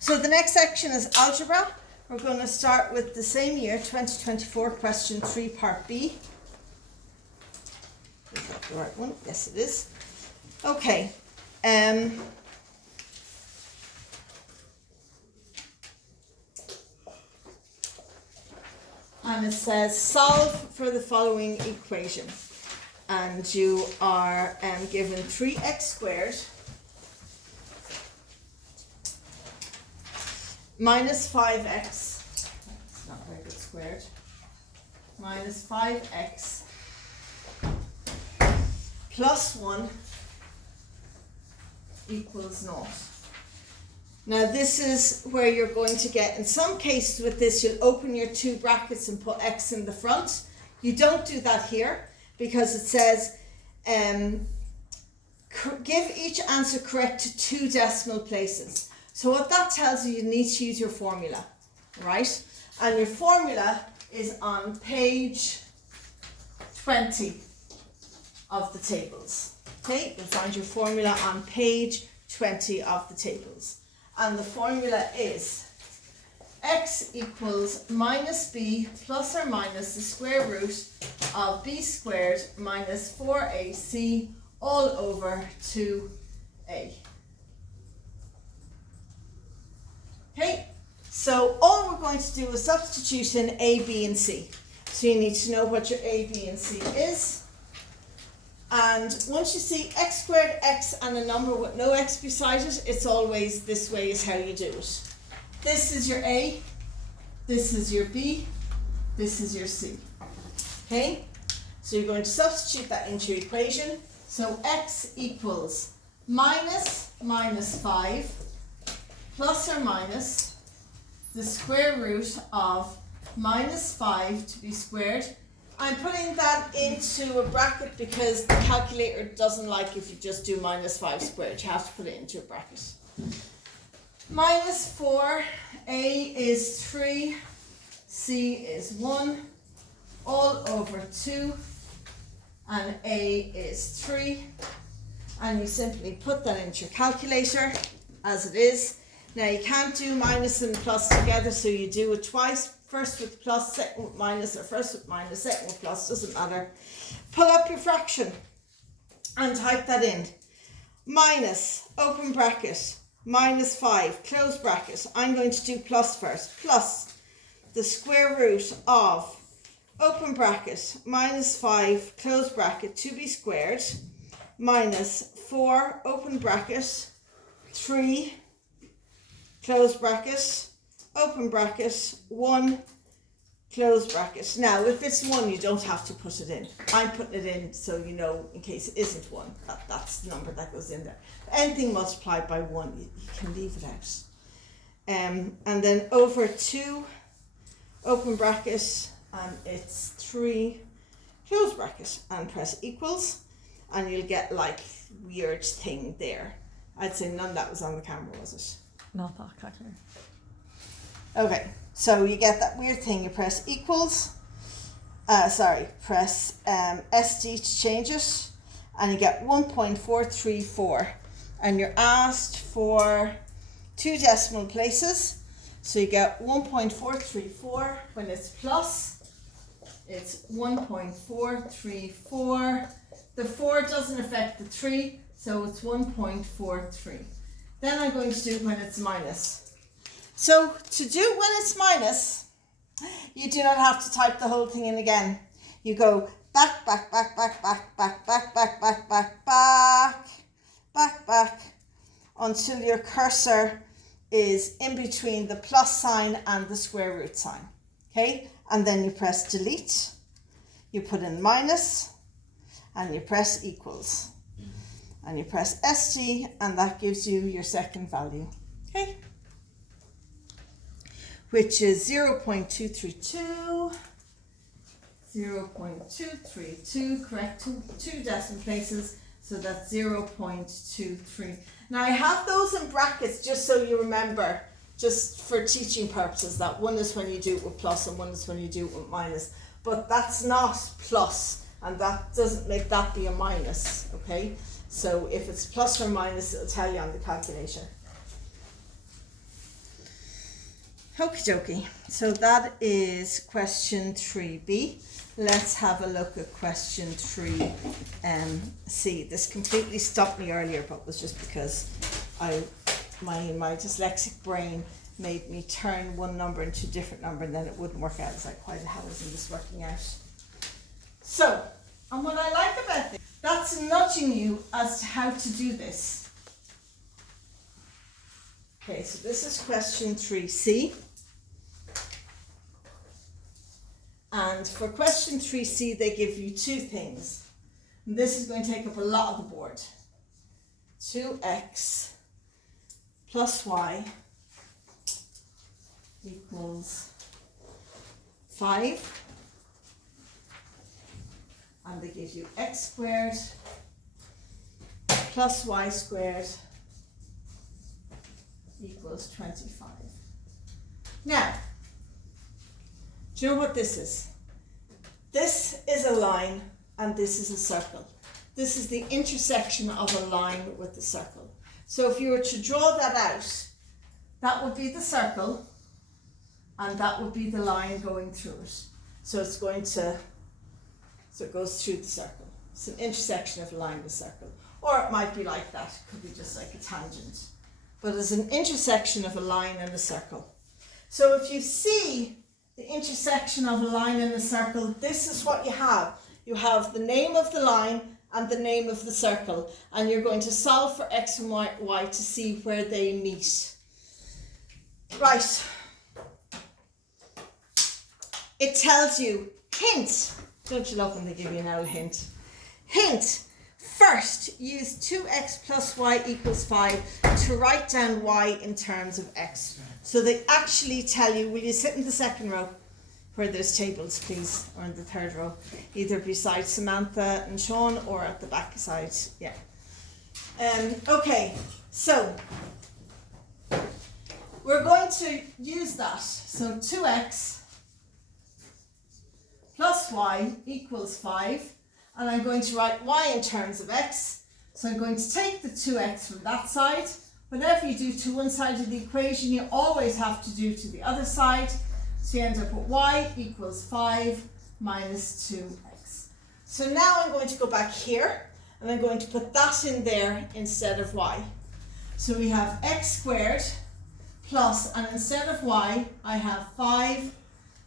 So the next section is algebra. We're going to start with the same year, 2024, question 3, part B. Is that the right one? Yes, it is. Okay. And it says solve for the following equation. And you are given 3x squared minus 5x, that's not very good squared, minus 5x plus 1 equals 0. Now this is where you're going to get, in some cases with this, you'll open your two brackets and put x in the front. You don't do that here because it says give each answer correct to 2 decimal places. So what that tells you, you need to use your formula, right? And your formula is on page 20 of the tables. Okay, you'll find your formula on page 20 of the tables. And the formula is x equals minus b plus or minus the square root of b squared minus 4ac all over 2a. Okay, so all we're going to do is substitute in a, b and c. So you need to know what your a, b and c is. And once you see x squared, x and a number with no x beside it, it's always this way is how you do it. This is your a, this is your b, this is your c. Okay, so you're going to substitute that into your equation. So x equals minus 5 plus or minus the square root of minus 5 to be squared. I'm putting that into a bracket because the calculator doesn't like if you just do minus 5 squared. You have to put it into a bracket. Minus 4, a is 3, c is 1, all over 2, and a is 3. And you simply put that into your calculator as it is. Now you can't do minus and plus together, so you do it twice. First with plus, second with minus, or first with minus, second with plus, doesn't matter. Pull up your fraction and type that in. Minus, open bracket, minus 5, close bracket. I'm going to do plus first. Plus the square root of, open bracket, minus 5, close bracket, to be squared, minus 4, open bracket, 3, close bracket, open bracket, 1, close bracket. Now, if it's 1, you don't have to put it in. I'm putting it in so you know in case it isn't 1. That's the number that goes in there. Anything multiplied by 1, you can leave it out. And then over 2, open bracket, and it's 3, close bracket, and press equals, and you'll get like weird thing there. I'd say none of that was on the camera, was it? Not that calculator. Okay, so you get that weird thing, you press equals, press SD to change it, and you get 1.434, and you're asked for 2 decimal places, so you get 1.434. When it's plus, it's 1.434. The 4 doesn't affect the 3, so it's 1.43. Then I'm going to do when it's minus. So to do when it's minus, you do not have to type the whole thing in again. You go back, back, back, back, back, back, back, back, back, back, back, back, back, until your cursor is in between the plus sign and the square root sign. Okay, and then you press delete, you put in minus, and you press equals. And you press ST, and that gives you your second value. Okay, which is 0.232, 0.232, correct, two decimal places, so that's 0.23. Now I have those in brackets just so you remember, just for teaching purposes, that one is when you do it with plus and one is when you do it with minus, but that's not plus, and that doesn't make that be a minus, okay? So if it's plus or minus, it'll tell you on the calculator. Okie dokie. So that is question 3B. Let's have a look at question 3C. This completely stopped me earlier, but was just because my dyslexic brain made me turn one number into a different number and then it wouldn't work out. It's like, why the hell isn't this working out? So, and what I like about this, that's nudging you as to how to do this. Okay, so this is question 3C. And for question 3C, they give you two things. And this is going to take up a lot of the board. 2x plus y equals 5. And they give you x squared plus y squared equals 25. Now, do you know what this is? This is a line and this is a circle. This is the intersection of a line with the circle. So if you were to draw that out, that would be the circle and that would be the line going through it. So it goes through the circle. It's an intersection of a line with a circle. Or it might be like that, it could be just like a tangent. But it's an intersection of a line and a circle. So if you see the intersection of a line and a circle, this is what you have. You have the name of the line and the name of the circle, and you're going to solve for x and y to see where they meet. Right. It tells you, hint. Don't you love when they give you an old hint? Hint. First, use 2x plus y equals 5 to write down y in terms of x. So they actually tell you, will you sit in the second row where there's tables, please, or in the third row, either beside Samantha and Sean or at the back side, yeah. Okay, so we're going to use that. So 2x plus y equals 5. And I'm going to write y in terms of x. So I'm going to take the 2x from that side. Whatever you do to one side of the equation, you always have to do to the other side. So you end up with y equals 5 minus 2x. So now I'm going to go back here, and I'm going to put that in there instead of y. So we have x squared plus, and instead of y, I have 5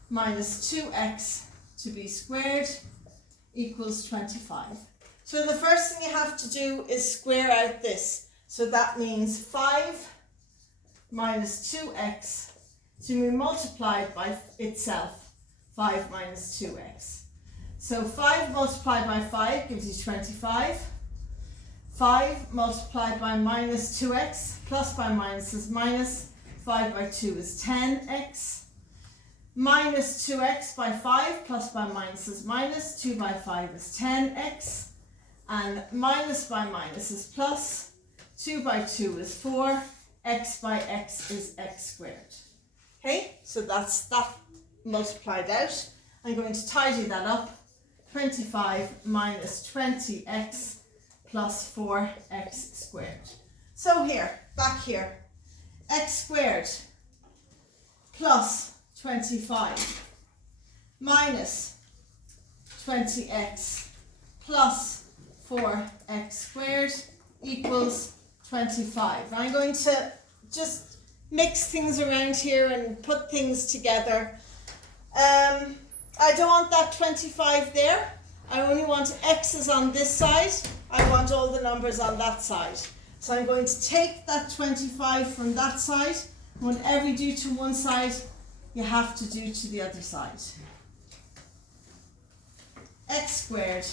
minus 2x to be squared equals 25. So the first thing you have to do is square out this. So that means 5 minus 2x to be multiplied by itself, 5 minus 2x. So 5 multiplied by 5 gives you 25. 5 multiplied by minus 2x, plus by minus is minus, 5 by 2 is 10x. Minus 2x by 5 plus by minus is minus, 2 by 5 is 10x, and minus by minus is plus, 2 by 2 is 4, x by x is x squared. Okay, so that's that multiplied out. I'm going to tidy that up. 25 minus 20x plus 4x squared. So here, back here, x squared plus 25 minus 20x plus 4x squared equals 25. I'm going to just mix things around here and put things together. I don't want that 25 there. I only want x's on this side. I want all the numbers on that side. So I'm going to take that 25 from that side. Whatever you do to one side, you have to do to the other side. X squared,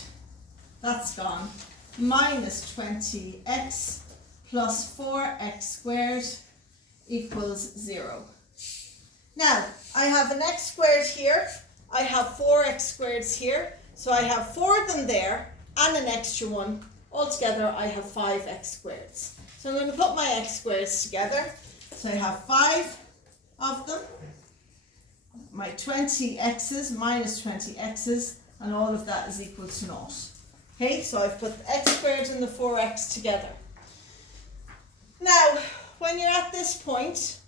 that's gone, minus 20x plus 4x squared equals 0. Now, I have an x squared here, I have 4x squareds here, so I have 4 of them there and an extra one. Altogether, I have 5x squareds. So I'm going to put my x squareds together. So I have 5 of them. My 20x's minus 20x's, and all of that is equal to 0. Okay, so I've put the x squared and the 4x together. Now, when you're at this point,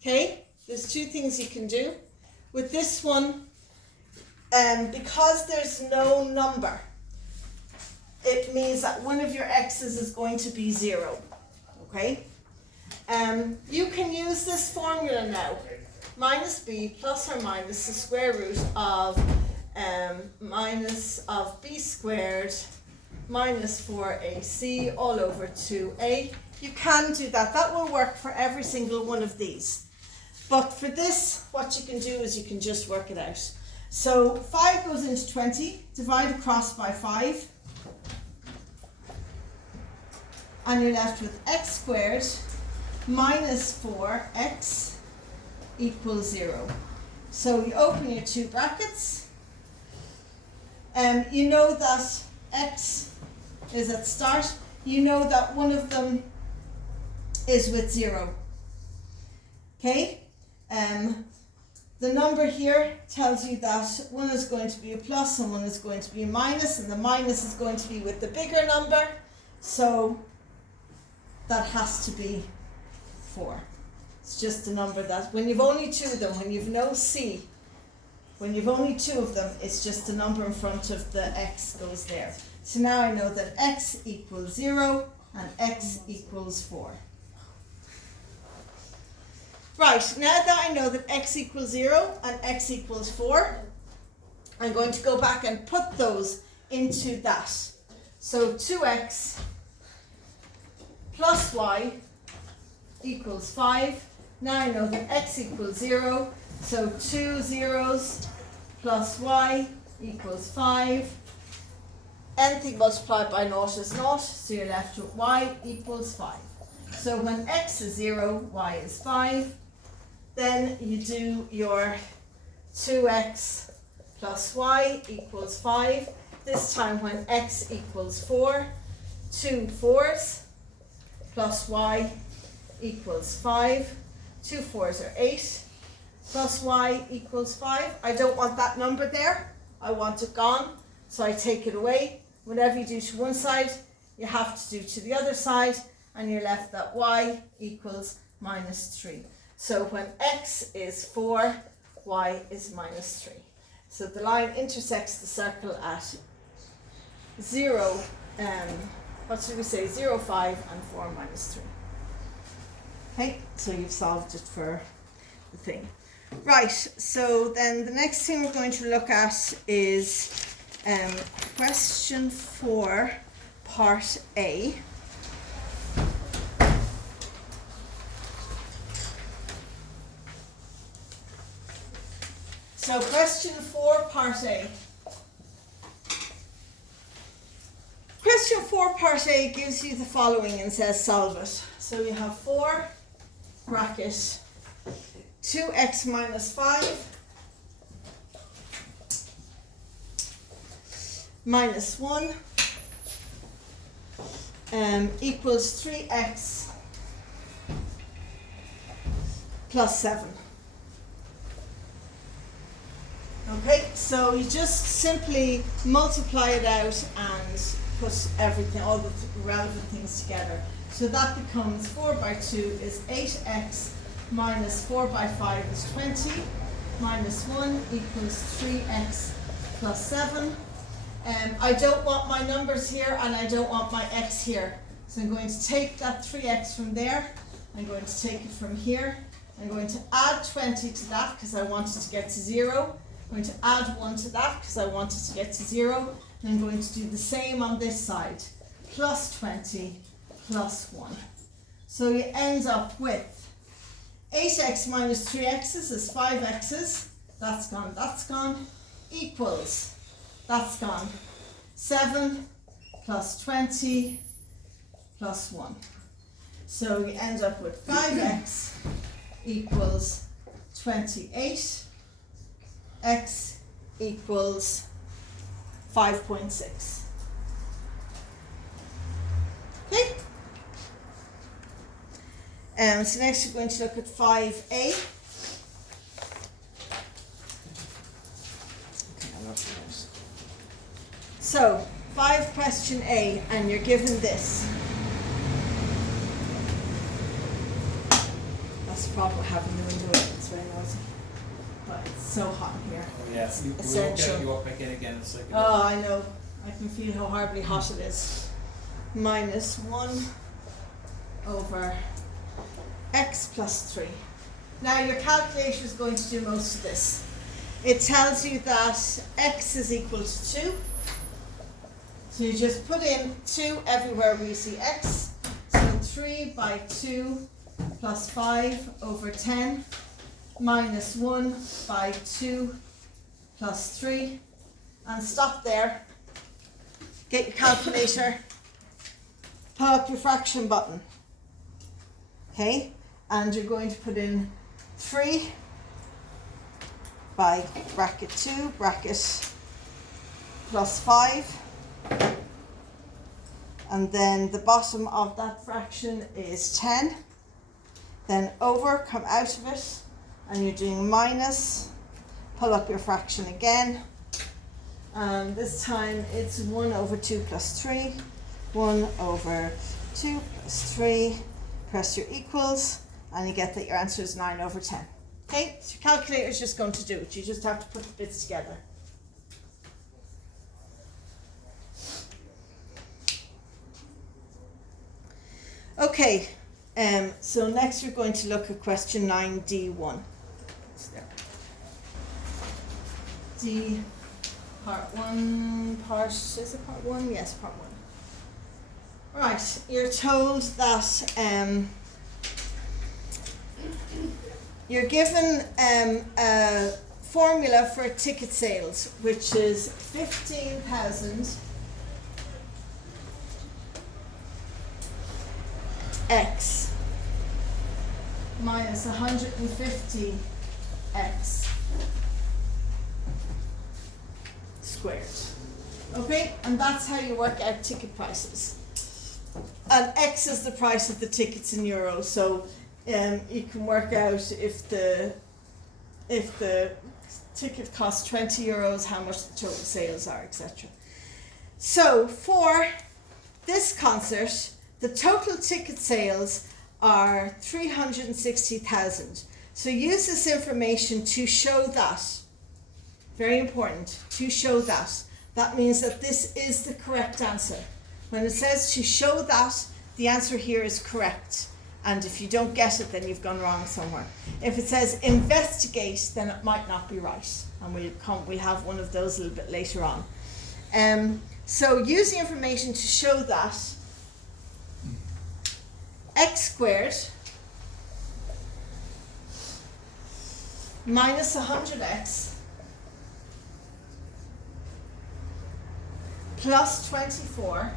okay, There's two things you can do. With this one, because there's no number, it means that one of your x's is going to be 0. Okay? You can use this formula now. Minus b plus or minus the square root of minus of b squared minus 4ac all over 2a. You can do that. That will work for every single one of these. But for this, what you can do is you can just work it out. So 5 goes into 20, divide across by 5, and you're left with x squared minus 4x equals 0. So you open your two brackets. You know that x is at start. You know that one of them is with 0. Okay? The number here tells you that one is going to be a plus and one is going to be a minus, and the minus is going to be with the bigger number. So that has to be 4. It's just a number that, when you've only two of them, when you've no c, when you've only two of them, it's just a number in front of the x goes there. So now I know that x equals 0 and x equals 4. Right, now that I know that x equals 0 and x equals 4, I'm going to go back and put those into that. So 2x plus y equals 5. Now I know that x equals 0, so 2 zeros plus y equals 5. Anything multiplied by 0 is 0, so you're left with y equals 5. So when x is 0, y is 5. Then you do your 2x plus y equals 5. This time when x equals 4, 2 4s plus y equals 5. 2 4s are 8 plus y equals 5. I don't want that number there. I want it gone. So I take it away. Whatever you do to one side, you have to do to the other side, and you're left that y equals minus 3. So when x is 4, y is minus 3. So the line intersects the circle at 0, what should we say, 0, 5 and 4 minus 3. Okay, so you've solved it for the thing. Right, so then the next thing we're going to look at is question 4, part A. So question 4, part A. Question 4, part A gives you the following and says solve it. So you have 4 bracket 2x minus 5 minus 1 equals 3x plus 7. Okay, so you just simply multiply it out and put everything, all the relevant things together. So that becomes 4 by 2 is 8x minus 4 by 5 is 20 minus 1 equals 3x plus 7. I don't want my numbers here and I don't want my x here. So I'm going to take that 3x from there. I'm going to take it from here. I'm going to add 20 to that because I want it to get to 0. I'm going to add 1 to that because I want it to get to 0. And I'm going to do the same on this side. Plus 20 plus 1. So you end up with 8x minus 3x's is 5x's. That's gone, equals, that's gone, 7 plus 20 plus 1. So you end up with 5x equals 28. X equals 5.6. Okay? So next we're going to look at 5a. So 5 question A, and you're given this. That's problem with having the window open, it's very noisy. But it's so hot in here. Oh yes, you walk back in again, it's like Oh, I know. I can feel how horribly hot it is. Minus 1 over x plus 3. Now your calculator is going to do most of this. It tells you that x is equal to 2. So you just put in 2 everywhere where you see x. So 3 by 2 plus 5 over 10 minus 1 by 2 plus 3. And stop there. Get your calculator. Pull up your fraction button. Okay? And you're going to put in 3 by bracket 2, bracket plus 5. And then the bottom of that fraction is 10. Then over, come out of it, and you're doing minus. Pull up your fraction again. And this time it's 1 over 2 plus 3. 1 over 2 plus 3. Press your equals, and you get that your answer is 9 over 10. Okay, so your calculator is just going to do it. You just have to put the bits together. Okay, so next we're going to look at question 9D1. D part 1, is it part 1? Yes, part 1. Right, you're told that you're given a formula for ticket sales, which is 15,000 x minus 150 x squared. Okay, and that's how you work out ticket prices. And x is the price of the tickets in euros, so you can work out if the ticket costs 20 euros, how much the total sales are, etc. So for this concert, the total ticket sales are 360,000. So use this information to show that, very important, to show that. That means that this is the correct answer. When it says to show that, the answer here is correct. And if you don't get it, then you've gone wrong somewhere. If it says investigate, then it might not be right. And we'll have one of those a little bit later on. So use the information to show that x squared minus 100x plus 24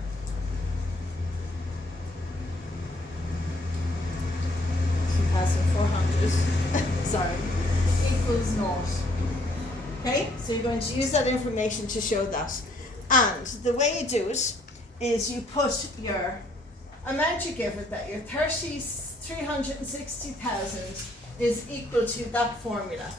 2,400 sorry, equals 0. Okay, so you're going to use that information to show that. And the way you do it is you put your amount you give it, that your 360,000 is equal to that formula.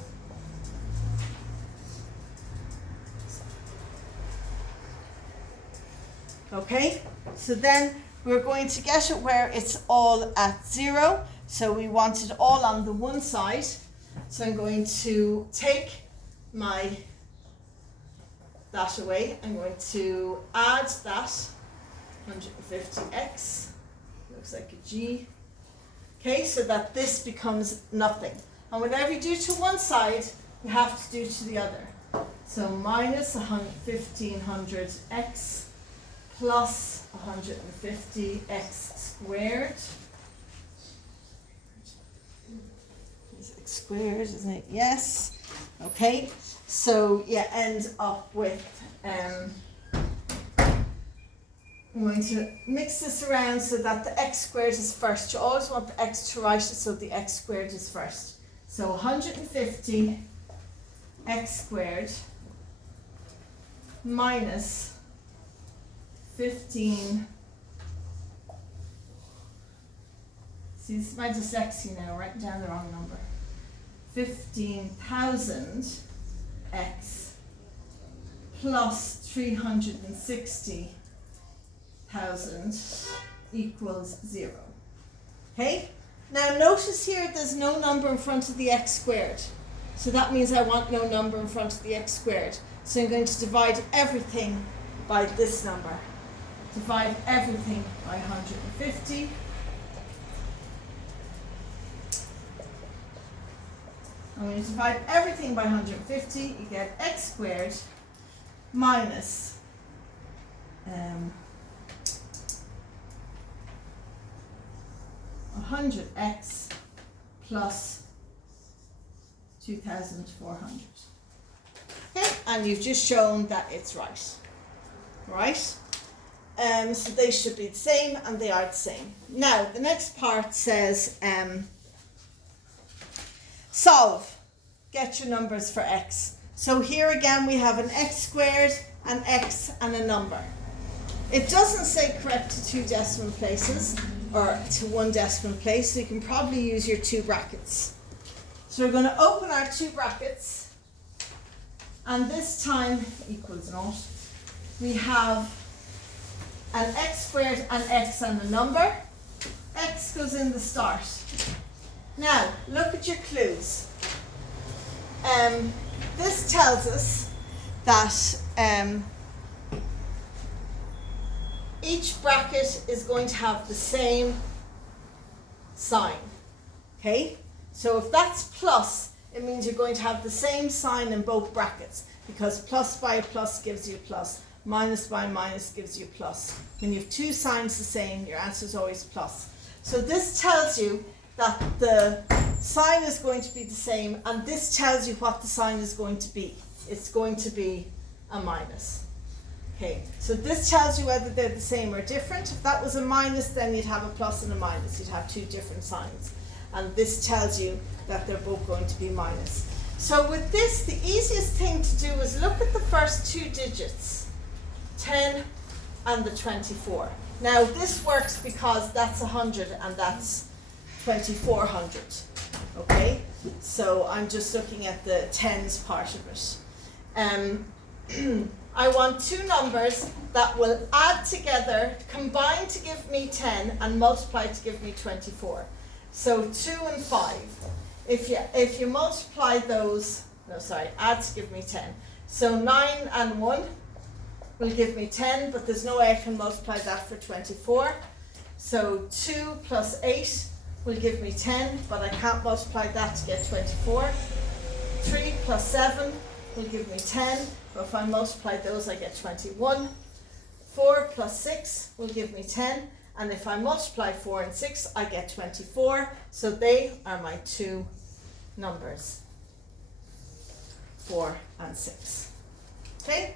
Okay, so then we're going to get it where it's all at 0. So we want it all on the one side. So I'm going to take that away. I'm going to add that 150x. Looks like a G. Okay, so that this becomes nothing. And whatever you do to one side, you have to do to the other. So minus 1500x plus 150x squared. Is x squared, isn't it? Yes. Okay, so you end up with I'm going to mix this around so that the x squared is first. You always want the x to right, so the x squared is first. So 150 x squared minus 15. See, this is my dyslexia now, writing down the wrong number. 15,000 x plus 360,000 equals 0. Okay? Now notice here there's no number in front of the x squared. So that means I want no number in front of the x squared. So I'm going to divide everything by this number. Divide everything by 150. And when you divide everything by 150, you get x squared minus 100x plus 2,400. Okay, and you've just shown that it's right. Right? So they should be the same, and they are the same. Now, the next part says solve. Get your numbers for x. So here again we have an x squared, an x, and a number. It doesn't say correct to 2 decimal places, or to 1 decimal place, so you can probably use your 2 brackets. So we're going to open our 2 brackets, and this time equals naught. We have an x squared, an x, and a number. X goes in the start. Now, look at your clues. This tells us that each bracket is going to have the same sign. Okay? So if that's plus, it means you're going to have the same sign in both brackets, because plus by a plus gives you a plus, minus by a minus gives you a plus. When you have 2 signs the same, your answer is always plus. So this tells you that the sign is going to be the same, and this tells you what the sign is going to be. It's going to be a minus. Okay, so this tells you whether they're the same or different. If that was a minus, then you'd have a plus and a minus. You'd have 2 different signs. And this tells you that they're both going to be minus. So with this, the easiest thing to do is look at the first 2 digits, 10 and the 24. Now this works because that's 100 and that's 2400. Okay, so I'm just looking at the tens part of it. I want 2 numbers that will add together, combine to give me 10 and multiply to give me 24. So 2 and 5. If you multiply those, add to give me 10. So 9 and 1 will give me 10, but there's no way I can multiply that for 24. So 2 plus 8 will give me 10, but I can't multiply that to get 24. 3 plus 7 will give me 10, but if I multiply those I get 21. 4 plus 6 will give me 10, and if I multiply 4 and 6 I get 24. So they are my 2 numbers, 4 and 6. Okay?